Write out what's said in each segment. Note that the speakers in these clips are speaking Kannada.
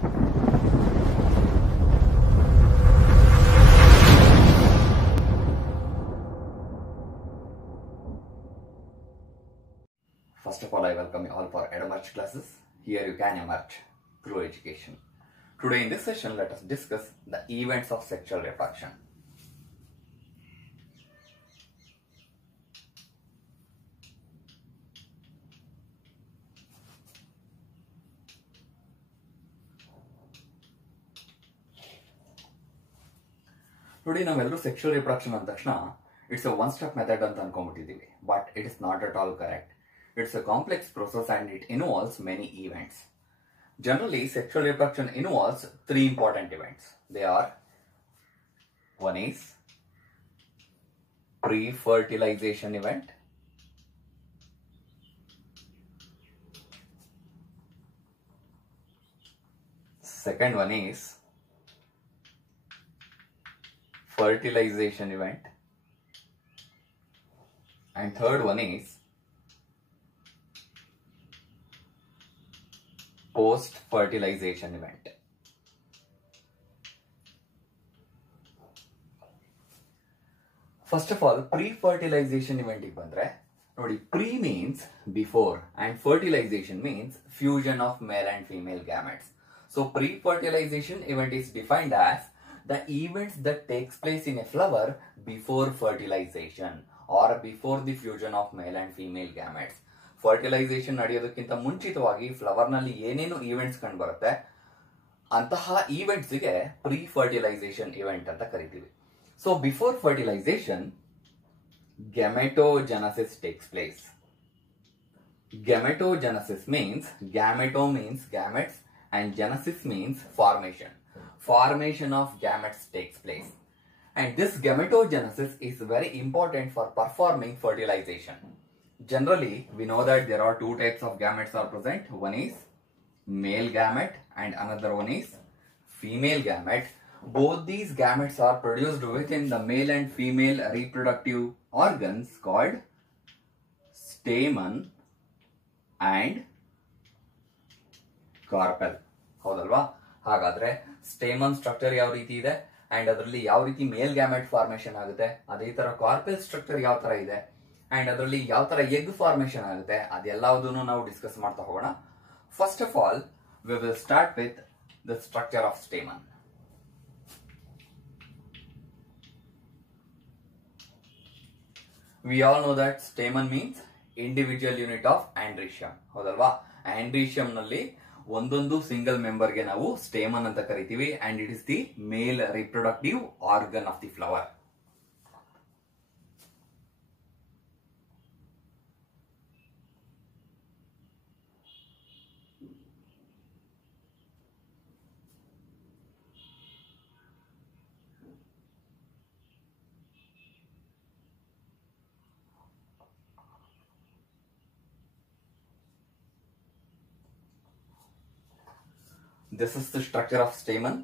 First of all, I welcome you all for EdEmerge classes. Here you can emerge through education. Today in this session, let us discuss the events of sexual reproduction. Today ನಾವೆಲ್ಲರೂ sexual reproduction ಅಂದ ತಕ್ಷಣ it's a one step method ಅಂತ ಅನ್ಕೊಂಡ್ಬಿಟ್ಟಿದ್ದೀವಿ, but it is not at all correct. It's a complex process and it involves many events. Generally, sexual reproduction involves three important events. They are: one is pre-fertilization event, second one is fertilization event, and third one is post-fertilization event. First of all, pre-fertilization event ಗೆ ಬಂದ್ರೆ ನೋಡಿ, pre means before and fertilization means fusion of male and female gametes. So pre-fertilization event is defined as the events that takes place in a flower before fertilization or before the fusion of male and female gametes. Fertilisation ನಡೆಯೋದಕ್ಕಿಂತ ಮುಂಚಿತವಾಗಿ ಫ್ಲವರ್ ನಲ್ಲಿ ಏನೇನು ಈವೆಂಟ್ಸ್ ಕಂಡು ಬರುತ್ತೆ ಅಂತಹ ಈವೆಂಟ್ಸ್ ಗೆ ಪ್ರೀ ಫರ್ಟಿಲೈಸೇಷನ್ ಇವೆಂಟ್ ಅಂತ ಕರಿತೀವಿ. So before fertilization gametogenesis takes place. Gametogenesis means gameto means gametes and genesis means formation. Formation of gametes takes place, and this gametogenesis is very important for performing fertilization. Generally, we know that there are two types of gametes are present. One is male gamete and another one is female gamete. Both these gametes are produced within the male and female reproductive organs called stamen and carpel. ಹೌದಲ್ವಾ? ಹಾಗಾದ್ರೆ ಸ್ಟೇಮನ್ ಸ್ಟ್ರಕ್ಚರ್ ಯಾವ ರೀತಿ ಇದೆ ಅಂಡ್ ಅದರಲ್ಲಿ ಯಾವ ರೀತಿ ಮೇಲ್ ಗ್ಯಾಮೆಟ್ ಫಾರ್ಮೇಶನ್ ಆಗುತ್ತೆ, ಅದೇ ತರ ಕಾರ್ಪೆಲ್ ಸ್ಟ್ರಕ್ಚರ್ ಯಾವ ತರ ಇದೆ ಅಂಡ್ ಅದರಲ್ಲಿ ಯಾವ ತರ ಎಗ್ ಫಾರ್ಮೇಶನ್ ಆಗುತ್ತೆ, ಅದೆಲ್ಲದನ್ನು ನಾವು ಡಿಸ್ಕಸ್ ಮಾಡ್ತಾ ಹೋಗೋಣ. First of all, we will start with the structure of stamen. We all know that stamen means individual unit of andrecium. ಹೌದಲ್ವಾ? ಆಂಡ್ರೀಷಿಯಂ ನಲ್ಲಿ ಒಂದೊಂದು ಸಿಂಗಲ್ ಮೆಂಬರ್ ಗೆ ನಾವು ಸ್ಟೇಮನ್ ಅಂತ ಕರಿತೀವಿ and it is the male reproductive organ of the flower. This is the structure of stamen.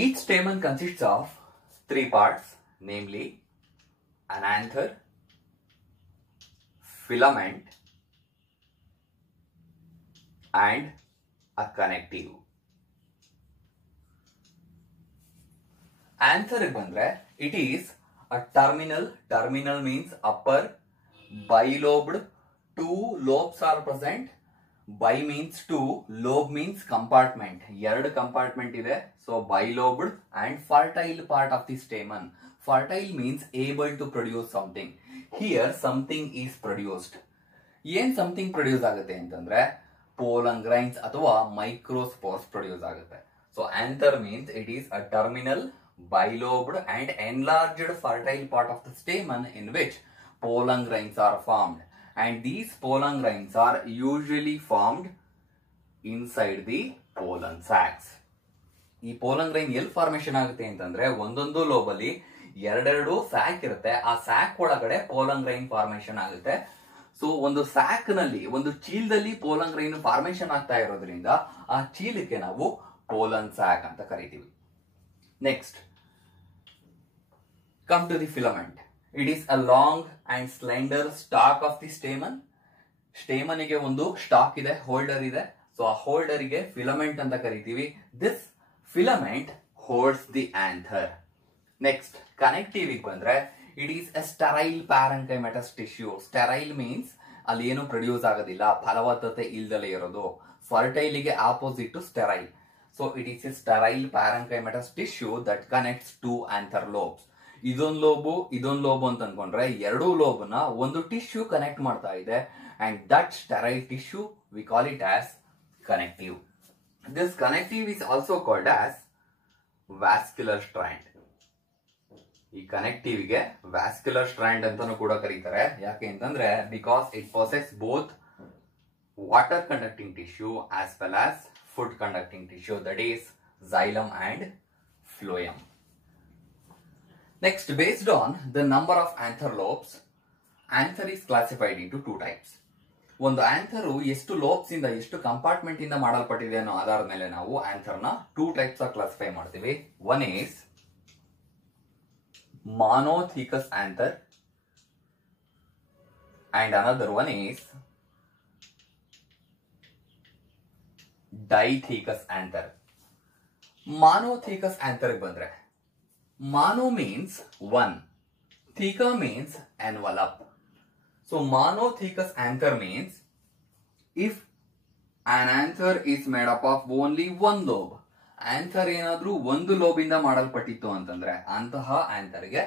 Each stamen consists of three parts, namely an anther, filament, and a connective. Anther bandre, it is a terminal. Terminal means upper bilobed. Two lobes are present. Bi means two, lobe means compartment. ಎರಡು ಕಂಪಾರ್ಟ್ಮೆಂಟ್ ಇದೆ. So bilobed and fertile part of the stamen. Fertile means able to produce something. Here something is produced. ಏನ್ something produce ಆಗುತ್ತೆ ಅಂತಂದ್ರೆ pollen grains ಅಥವಾ microspores produce ಆಗುತ್ತೆ. So anther means it is a terminal, bilobed and enlarged fertile part of the stamen in which pollen grains are formed. And these pollen grains are usually formed inside the pollen sacs. ಈ pollen grain ಎಲ್ಲಿ ಫಾರ್ಮೇಶನ್ ಆಗುತ್ತೆ ಅಂತಂದ್ರೆ ಒಂದೊಂದು ಲೋಬ್ ಅಲ್ಲಿ ಎರಡೆರಡು ಸ್ಯಾಕ್ ಇರುತ್ತೆ. ಆ ಸ್ಯಾಕ್ ಒಳಗಡೆ pollen grain ಫಾರ್ಮೇಶನ್ ಆಗುತ್ತೆ. ಸೊ ಒಂದು ಸ್ಯಾಕ್ ನಲ್ಲಿ, ಒಂದು ಚೀಲದಲ್ಲಿ pollen grain ಫಾರ್ಮೇಶನ್ ಆಗ್ತಾ ಇರೋದ್ರಿಂದ ಆ ಚೀಲಕ್ಕೆ ನಾವು pollen sac ಅಂತ ಕರಿತೀವಿ. Next, come to the filament. It is a long and slender stalk of the stamen. Stamen ಗೆ ಒಂದು ಸ್ಟಾಕ್ ಇದೆ, ಹೋಲ್ಡರ್ ಇದೆ. ಸೊ ಆ ಹೋಲ್ಡರ್ ಗೆ ಫಿಲಮೆಂಟ್ ಅಂತ ಕರಿತೀವಿ. This filament holds the anther. Next connective ಬಂದ್ರೆ it is a sterile parenchymatous tissue. Sterile means ಅಲ್ಲಿ ಏನು ಪ್ರೊಡ್ಯೂಸ್ ಆಗೋದಿಲ್ಲ, ಫಲವತ್ತತೆ ಇಲ್ದಲೇ ಇರೋದು. ಫರ್ಟೈಲ್ ಗೆ opposite sterile. So it is a sterile parenchymatous tissue that connects to anther lobes. ಇದೊಂದು ಲೋಬ್ ಅಂತ ಅನ್ಕೊಂಡ್ರೆ ಎರಡೂ ಲೋಬ್ ನ ಒಂದು ಟಿಶ್ಯೂ ಕನೆಕ್ಟ್ ಮಾಡ್ತಾ ಇದೆ, and that sterile tissue V call it as connective. This connective is also called as vascular strand. ಈ ಕನೆಕ್ಟಿವ್ ಗೆ ವ್ಯಾಸ್ಕ್ಯುಲರ್ ಸ್ಟ್ರಾಂಡ್ ಅಂತಾನೂ ಕೂಡ ಕರೀತಾರೆ. ಯಾಕೆ ಅಂತಂದ್ರೆ because it possess both water conducting tissue as well as food conducting tissue, that is xylem and phloem. Next, based on the number of anther lobes, anther is classified into two types. ಒಂದು ಆಂಥರ್ ಎಷ್ಟು ಲೋಬ್ಸ್ ಇಂದ ಎಷ್ಟು ಕಂಪಾರ್ಟ್ಮೆಂಟ್ ಇಂದ ಮಾಡಲ್ಪಟ್ಟಿದೆ ಅನ್ನೋ ಆಧಾರದ ಮೇಲೆ ನಾವು ಆಂಥರ್ ನ ಟೂ ಟೈಪ್ಸ್ ಆಗಿ ಕ್ಲಾಸಿಫೈ ಮಾಡ್ತೀವಿ. One is monothecous anther and another one is dithecous anther. Monothecous anther ಬಂದ್ರೆ mono means one, theca means envelope. So monothecous anther means if an anther is made up of only one lobe, anther ಏನಾದ್ರೂ ಒಂದು ಲೋಬ್ ಇಂದ ಮಾಡಲ್ಪಟ್ಟಿತ್ತು ಅಂತಂದ್ರೆ ಅಂತಹ ಆಂಥರ್ ಗೆ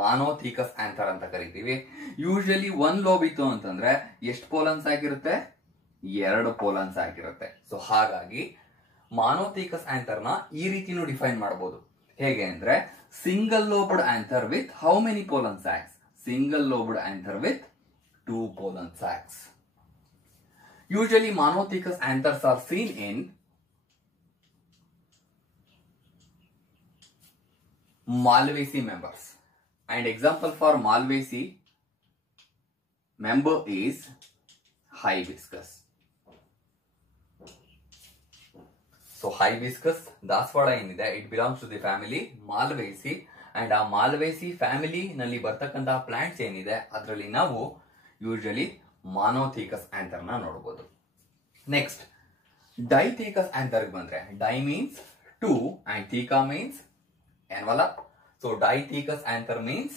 ಮಾನೋಥೀಕಸ್ ಆಂಥರ್ ಅಂತ ಕರಿತೀವಿ. ಯೂಶಲಿ ಒಂದ್ ಲೋಬ್ ಇತ್ತು ಅಂತಂದ್ರೆ ಎಷ್ಟು ಪೋಲನ್ಸ್ ಆಗಿರುತ್ತೆ? 2 ಪೋಲನ್ಸ್ ಆಗಿರುತ್ತೆ. ಸೊ ಹಾಗಾಗಿ ಮಾನೋಥೀಕಸ್ ಆಂಥರ್ ನ ಈ ರೀತಿನೂ ಡಿಫೈನ್ ಮಾಡಬಹುದು. ಹೇಗೆ ಅಂದ್ರೆ single lobed anther with how many pollen sacs? Single lobed anther with 2 pollen sacs. Usually monothecous anthers are seen in Malvaceae members, and example for Malvaceae member is hibiscus. So hibiscus ದಾಸವಾಳ ಏನಿದೆ, it belongs to the family Malvaceae, and ಆ Malvaceae ಫ್ಯಾಮಿಲಿ ನಲ್ಲಿ ಬರ್ತಕ್ಕಂತಹ ಪ್ಲಾಂಟ್ಸ್ ಏನಿದೆ ಅದರಲ್ಲಿ ನಾವು ಯೂಶಲಿ ಮಾನೋಥೀಕಸ್ ಆಂಥರ್ ನ ನೋಡಬಹುದು. ನೆಕ್ಸ್ಟ್ ಡೈಥೀಕಸ್ ಆಂಥರ್ ಬಂದ್ರೆ di means 2 and theca means envelope. So dithecous anther means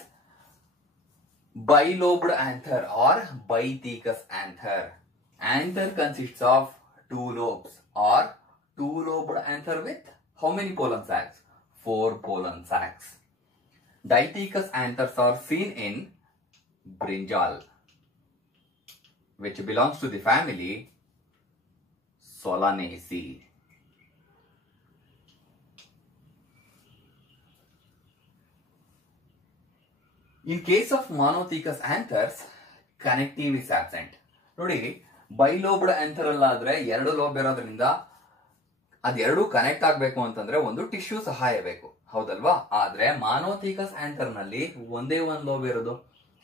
bilobed anther or bithecous anther. Anther consists of 2 lobes or 2-lobed anther with how many pollen sacs? 4 pollen sacs. Dithecous anthers are seen in brinjal, which belongs to the family Solanaceae. In case of monothecous anthers, connective is absent. ನೋಡಿ, ಬೈಲೋಬ್ಡ್ ಆಂಥರ್ ಅಲ್ಲಾದ್ರೆ 2 ಲೋಬ್ ಇರೋದ್ರಿಂದ ಅದೆರಡು ಕನೆಕ್ಟ್ ಆಗ್ಬೇಕು ಅಂತಂದ್ರೆ ಒಂದು ಟಿಶ್ಯೂ ಸಹಾಯ ಬೇಕು, ಹೌದಲ್ವಾ? ಆದ್ರೆ ಮಾನೋಥೀಕಸ್ ಆಂಥರ್ ನಲ್ಲಿ ಒಂದೇ ಒಂದು ಲೋಬ್ ಇರೋದು.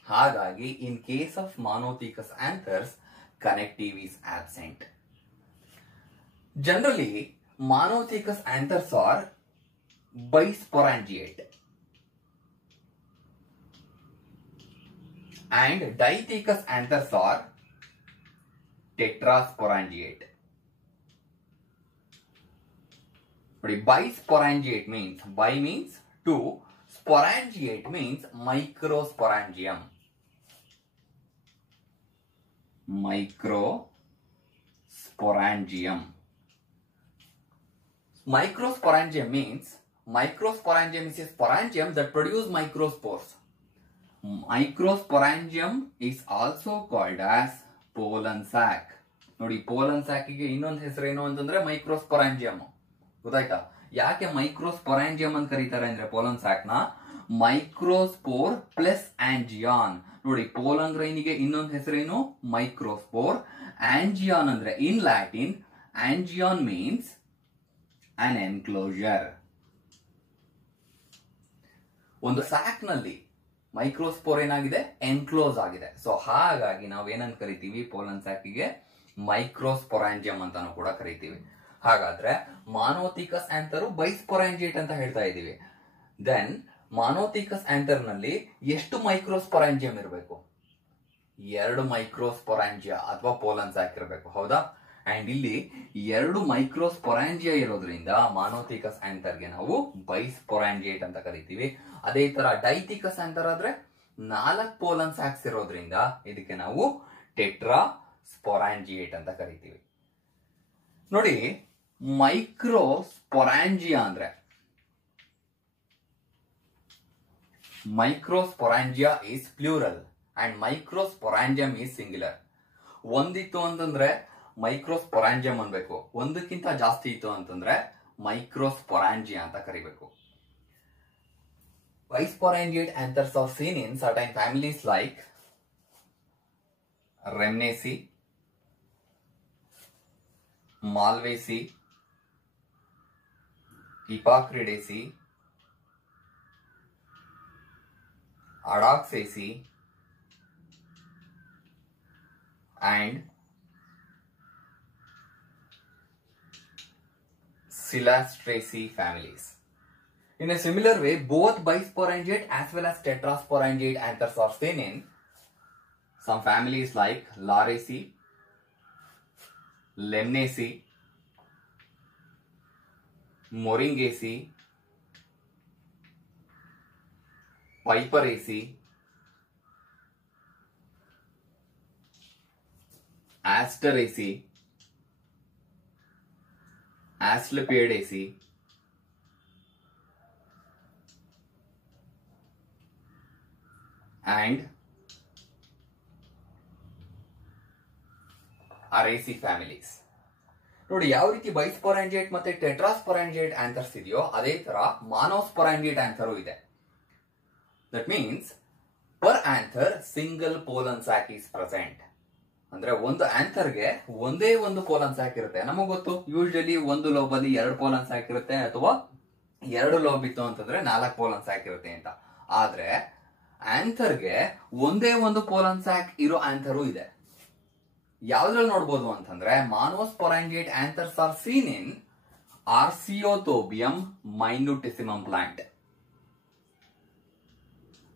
ಹಾಗಾಗಿ in case of monothecous anthers connective is absent. Generally, monothecous anthers are bisporangiate and dithecous anthers are tetrasporangiate. Bisporangiate means, bi means 2, sporangiate means microsporangium. Microsporangium. Microsporangium means, microsporangium is a sporangium that produce microspores. Microsporangium is also called as pollen sac. ನೋಡಿ, pollen sac ಗೆ ಇನ್ನೊಂದು ಹೆಸರೇನು ಅಂತಂದ್ರೆ ಮೈಕ್ರೋಸ್ಪೊರಾಂಜಿಯಂ. ಗೊತ್ತಾಯ್ತಾ? ಯಾಕೆ ಮೈಕ್ರೋಸ್ಪೊರಾಂಜಿಯಂ ಅಂತ ಕರೀತಾರೆ ಅಂದ್ರೆ ಪೋಲನ್ ಸ್ಯಾಕ್ ನ ಮೈಕ್ರೋಸ್ಪೋರ್ ಪ್ಲಸ್ ಆಂಜಿಯಾನ್. ನೋಡಿ, ಪೋಲನ್ ಗ್ರೈನಿಗೆ ಇನ್ನೊಂದು ಹೆಸರೇನು? ಮೈಕ್ರೋಸ್ಪೋರ್. ಆಂಜಿಯಾನ್ ಅಂದ್ರೆ ಇನ್ ಲ್ಯಾಟಿನ್ ಆಂಜಿಯಾನ್ ಮೀನ್ಸ್ an enclosure. ಒಂದು ಸ್ಯಾಕ್ ನಲ್ಲಿ ಮೈಕ್ರೋಸ್ಪೋರ್ ಏನಾಗಿದೆ? ಎನ್ಕ್ಲೋಸ್ ಆಗಿದೆ. ಸೊ ಹಾಗಾಗಿ ನಾವೇನಂತ ಕರಿತೀವಿ? ಪೋಲನ್ ಸ್ಯಾಕಿಗೆ ಮೈಕ್ರೋಸ್ಪೊರಾಂಜಿಯಂ ಅಂತಾನು ಕೂಡ ಕರಿತೀವಿ. ಹಾಗಾದ್ರೆ ಮಾನೋಥೀಕಸ್ ಆಂಥರ್ ಬೈಸ್ಪೊರಾಂಜಿಯೇಟ್ ಅಂತ ಹೇಳ್ತಾ ಇದೀವಿ. ದೆನ್ ಮಾನೋಥೀಕಸ್ ಆಂಥರ್ ನಲ್ಲಿ ಎಷ್ಟು ಮೈಕ್ರೋಸ್ಪೊರಾಂಜಿಯಂ ಇರಬೇಕು? 2 ಮೈಕ್ರೋಸ್ಪೊರಾಂಜಿಯಾ ಅಥವಾ ಪೋಲನ್ ಸ್ಯಾಕ್ ಇರಬೇಕು, ಹೌದಾ? ಅಂಡ್ ಇಲ್ಲಿ 2 ಮೈಕ್ರೋಸ್ಪೊರಾಂಜಿಯಾ ಇರೋದ್ರಿಂದ ಮಾನೋಥಿಕಸ್ ಆಂಥರ್ಗೆ ನಾವು ಬೈಸ್ಪೊರಾಂಜಿಯೇಟ್ ಅಂತ ಕರಿತೀವಿ. ಅದೇ ತರ ಡೈಥಿಕಸ್ ಆಂಥರ್ ಆದ್ರೆ 4 ಪೋಲನ್ ಸ್ಯಾಕ್ಸ್ ಇರೋದ್ರಿಂದ ಇದಕ್ಕೆ ನಾವು ಟೆಟ್ರಾ ಸ್ಪೊರಾಂಜಿಯೇಟ್ ಅಂತ ಕರಿತೀವಿ. ನೋಡಿ, ಮೈಕ್ರೋಸ್ಪೊರಾಂಜಿಯಾ ಅಂದ್ರೆ microsporangia is plural and microsporangium is singular. ಒಂದಿತ್ತು ಅಂತಂದ್ರೆ ಮೈಕ್ರೋಸ್ಪೊರಾಂಜಿಯಂ ಅನ್ಬೇಕು, ಒಂದಕ್ಕಿಂತ ಜಾಸ್ತಿ ಇತ್ತು ಅಂತಂದ್ರೆ ಮೈಕ್ರೋಸ್ಪೊರಾಂಜಿಯಾ ಅಂತ ಕರಿಬೇಕು. Bisporangiate anthers are seen in certain families like Rhamnaceae, Malvaceae, Hippocridaceae, Adoxaceae, and Celastraceae families. In a similar way, both bisporangiate as well as tetrasporangiate anthers are seen in some families like Laraceae, Lemnaceae, Moringaceae, Piperaceae, Asteraceae, Asclepiadaceae, and Araceae families. ನೋಡಿ, ಯಾವ ರೀತಿ ಬೈಸ್ಪೊರಾಂಜಿಯೇಟ್ ಮತ್ತೆ ಟೆಟ್ರಾಸ್ಪೊರಾಂಜಿಯೇಟ್ ಆಂಥರ್ಸ್ ಇದೆಯೋ ಅದೇ ತರ ಮಾನೋಸ್ಪೊರಾಂಜಿಯೇಟ್ ಆಂಥರು ಇದೆ. That means per anther single pollen sack is present. ಅಂದ್ರೆ ಒಂದು ಆಂಥರ್ಗೆ ಒಂದೇ ಒಂದು ಪೋಲನ್ ಸ್ಯಾಕ್ ಇರುತ್ತೆ. ನಮಗ್ ಗೊತ್ತು, ಯೂಶಲಿ ಒಂದು ಲೋಬ್ ಅಲ್ಲಿ 2 ಪೋಲನ್ ಸ್ಯಾಕ್ ಇರುತ್ತೆ, ಅಥವಾ 2 ಲೋಬ್ ಇತ್ತು ಅಂತಂದ್ರೆ 4 ಪೋಲನ್ ಸ್ಯಾಕ್ ಇರುತ್ತೆ ಅಂತ. ಆದ್ರೆ ಆಂಥರ್ಗೆ ಒಂದೇ ಒಂದು ಪೋಲನ್ ಸ್ಯಾಕ್ ಇರೋ ಆಂಥರು ಇದೆ. ಯಾವ್ದ್ರಲ್ಲಿ ನೋಡ್ಬೋದು ಅಂತಂದ್ರೆ monosporangiate anthers are seen in Arceuthobium minutissimum plant.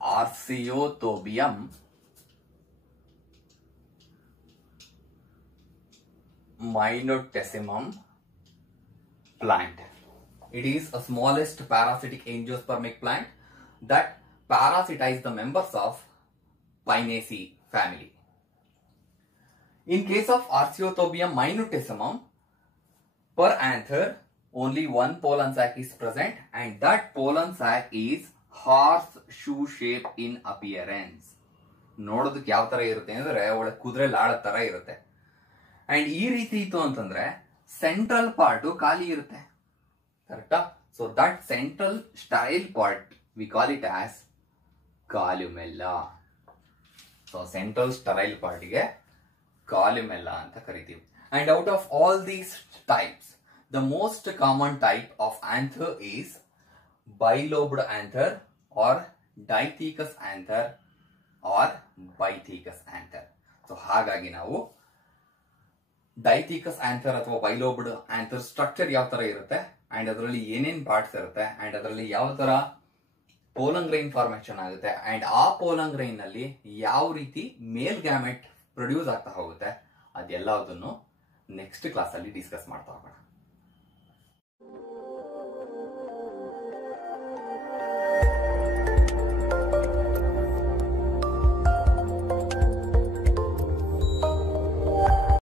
Arceuthobium minutissimum plant. It is a smallest parasitic angiospermic plant that parasitize the members of Pinaceae family. In case of Arceuthobium minutissimum, per anther only one pollen sac is present, and that pollen sac is horseshoe shape in appearance. ನೋಡೋದಕ್ಕೆ ಯಾವ ತರ ಇರುತ್ತೆ ಅಂದ್ರೆ ಒಳ್ಳೆ ಕುದುರೆ ಲಾಳ ತರ ಇರುತ್ತೆ. ಅಂಡ್ ಈ ರೀತಿ ಇತ್ತು ಅಂತಂದ್ರೆ ಸೆಂಟ್ರಲ್ ಪಾರ್ಟ್ ಖಾಲಿ ಇರುತ್ತೆ, ಕರೆಕ್ಟಾ? So that central style part we call it as columella. So central style ಪಾರ್ಟ್ಗೆ ಕಾಲ್ಯುಮೆಲ್ಲಾ ಅಂತ ಕರಿತೀವಿ. And out of all these types, the most common type of anther is bilobed anther or dithecous anther or bithecous anther. So ಹಾಗಾಗಿ ನಾವು ಡೈಥಿಕಸ್ ಆಂಥರ್ ಅಥವಾ ಬೈಲೋಬ್ಡ್ ಆಂಥರ್ ಸ್ಟ್ರಕ್ಚರ್ ಯಾವ ತರ ಇರುತ್ತೆ, ಅಂಡ್ ಅದರಲ್ಲಿ ಏನೇನ್ ಪಾರ್ಟ್ಸ್ ಇರುತ್ತೆ, ಅಂಡ್ ಅದರಲ್ಲಿ ಯಾವ ತರ ಪೋಲನ್ ಗ್ರೈನ್ ಫಾರ್ಮೇಶನ್ ಆಗುತ್ತೆ, ಅಂಡ್ ಆ ಪೋಲನ್ ಗ್ರೈನ್ ನಲ್ಲಿ ಯಾವ ರೀತಿ ಮೇಲ್ ಗ್ಯಾಮೆಟ್ ಪ್ರೊಡ್ಯೂಸ್ ಆಗ್ತಾ ಹೋಗುತ್ತೆ, ಅದೆಲ್ಲದನ್ನು ನೆಕ್ಸ್ಟ್ ಕ್ಲಾಸ್ ಅಲ್ಲಿ ಡಿಸ್ಕಸ್ ಮಾಡ್ತಾ ಹೋಗೋಣ.